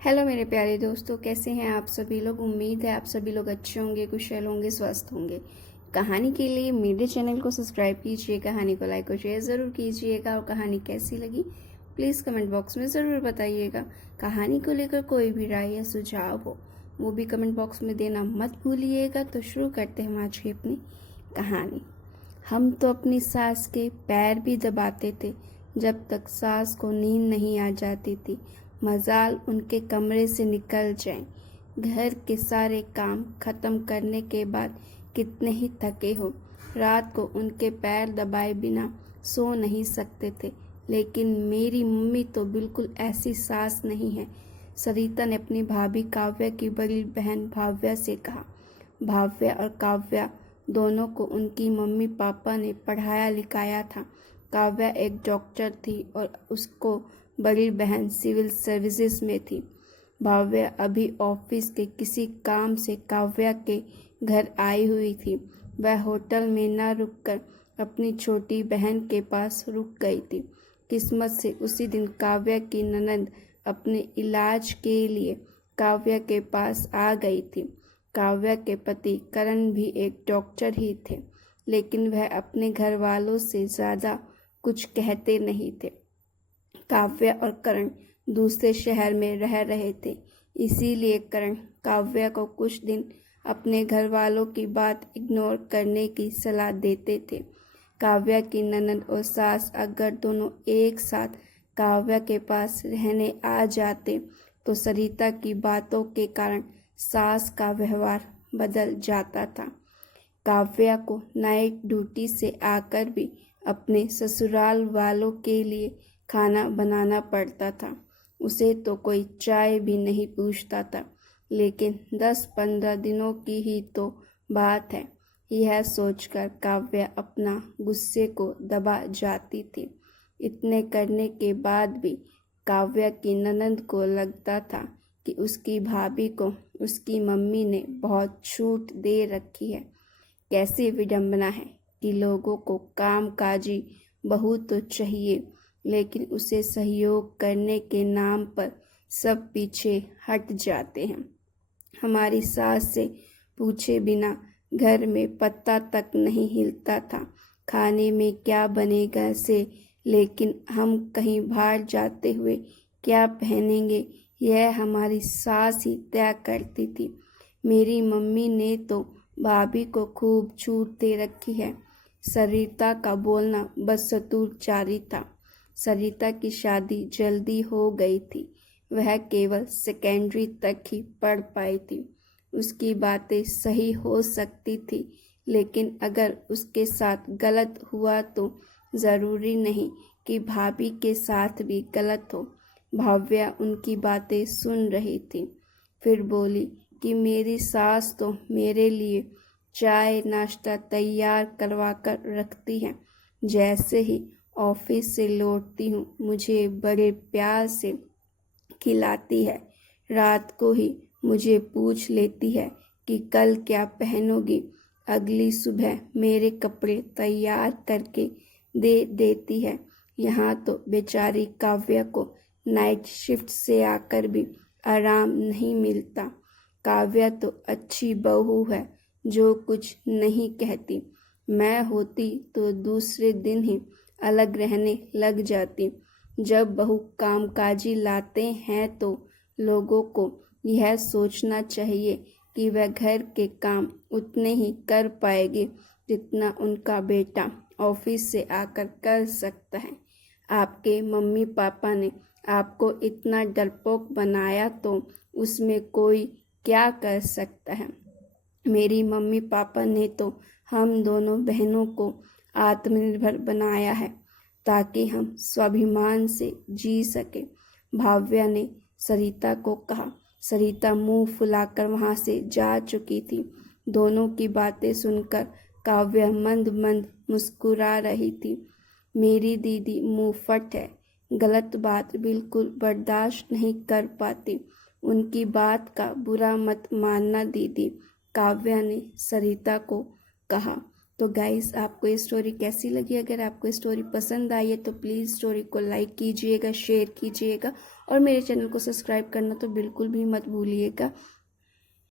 Hello मेरे प्यारे दोस्तों, कैसे हैं आप सभी लोग। उम्मीद है आप सभी लोग अच्छे होंगे, कुशल होंगे, स्वस्थ होंगे। कहानी के लिए मेरे चैनल को सब्सक्राइब कीजिए, कहानी को लाइक और शेयर ज़रूर कीजिएगा और कहानी कैसी लगी प्लीज़ कमेंट बॉक्स में ज़रूर बताइएगा। कहानी को लेकर कोई भी राय या सुझाव हो वो भी कमेंट बॉक्स में देना मत भूलिएगा। तो शुरू करते हैं आज की अपनी कहानी। हम तो अपनी सास के पैर भी दबाते थे जब तक सास को नींद नहीं आ जाती थी। मजाल उनके कमरे से निकल जाएं। घर के सारे काम खत्म करने के बाद कितने ही थके हो, रात को उनके पैर दबाए बिना सो नहीं सकते थे। लेकिन मेरी मम्मी तो बिल्कुल ऐसी सास नहीं है। सरिता ने अपनी भाभी काव्या की बड़ी बहन भाव्या से कहा। भाव्या और काव्या दोनों को उनकी मम्मी पापा ने पढ़ाया लिखाया था। काव्या एक डॉक्टर थी और उसको बड़ी बहन सिविल सर्विसेज में थी। भाव्या अभी ऑफिस के किसी काम से काव्या के घर आई हुई थी। वह होटल में न रुककर अपनी छोटी बहन के पास रुक गई थी। किस्मत से उसी दिन काव्या की ननद अपने इलाज के लिए काव्या के पास आ गई थी। काव्या के पति करण भी एक डॉक्टर ही थे, लेकिन वह अपने घर वालों से ज़्यादा कुछ कहते नहीं थे। काव्या और करण दूसरे शहर में रह रहे थे, इसीलिए करण काव्या को कुछ दिन अपने घर वालों की बात इग्नोर करने की सलाह देते थे। काव्या की ननद और सास अगर दोनों एक साथ काव्या के पास रहने आ जाते तो सरिता की बातों के कारण सास का व्यवहार बदल जाता था। काव्या को नाइट ड्यूटी से आकर भी अपने ससुराल वालों के लिए खाना बनाना पड़ता था। उसे तो कोई चाय भी नहीं पूछता था। लेकिन 10-15 दिनों की ही तो बात है। यह सोचकर काव्या अपना गुस्से को दबा जाती थी। इतने करने के बाद भी काव्या की ननद को लगता था कि उसकी भाभी को उसकी मम्मी ने बहुत छूट दे रखी है। कैसी विडंबना है कि लोगों को कामकाजी बहू तो चाहिए, लेकिन उसे सहयोग करने के नाम पर सब पीछे हट जाते हैं। हमारी सास से पूछे बिना घर में पत्ता तक नहीं हिलता था। खाने में क्या बनेगा से लेकिन हम कहीं बाहर जाते हुए क्या पहनेंगे यह हमारी सास ही तय करती थी। मेरी मम्मी ने तो भाभी को खूब छूट दे रखी है। सरिता का बोलना बस सतूर जारी था। सरिता की शादी जल्दी हो गई थी। वह केवल सेकेंडरी तक ही पढ़ पाई थी। उसकी बातें सही हो सकती थी, लेकिन अगर उसके साथ गलत हुआ तो ज़रूरी नहीं कि भाभी के साथ भी गलत हो। भाव्या उनकी बातें सुन रही थी, फिर बोली कि मेरी सास तो मेरे लिए चाय नाश्ता तैयार करवा कर रखती है। जैसे ही ऑफिस से लौटती हूँ मुझे बड़े प्यार से खिलाती है। रात को ही मुझे पूछ लेती है कि कल क्या पहनोगी। अगली सुबह मेरे कपड़े तैयार करके दे देती है। यहाँ तो बेचारी काव्या को नाइट शिफ्ट से आकर भी आराम नहीं मिलता। काव्या तो अच्छी बहू है जो कुछ नहीं कहती। मैं होती तो दूसरे दिन ही अलग रहने लग जाती। जब बहू कामकाजी लाते हैं तो लोगों को यह सोचना चाहिए कि वह घर के काम उतने ही कर पाएगी जितना उनका बेटा ऑफिस से आकर कर सकता है। आपके मम्मी पापा ने आपको इतना डरपोक बनाया तो उसमें कोई क्या कर सकता है। मेरी मम्मी पापा ने तो हम दोनों बहनों को आत्मनिर्भर बनाया है ताकि हम स्वाभिमान से जी सके। भाव्या ने सरिता को कहा। सरिता मुंह फुलाकर वहां से जा चुकी थी। दोनों की बातें सुनकर काव्या मंद मंद मुस्कुरा रही थी। मेरी दीदी मुंहफट है, गलत बात बिल्कुल बर्दाश्त नहीं कर पाती। उनकी बात का बुरा मत मानना दीदी, काव्या ने सरिता को कहा। तो गाइस आपको ये स्टोरी कैसी लगी? अगर आपको ये स्टोरी पसंद आई है तो प्लीज़ स्टोरी को लाइक कीजिएगा, शेयर कीजिएगा और मेरे चैनल को सब्सक्राइब करना तो बिल्कुल भी मत भूलिएगा।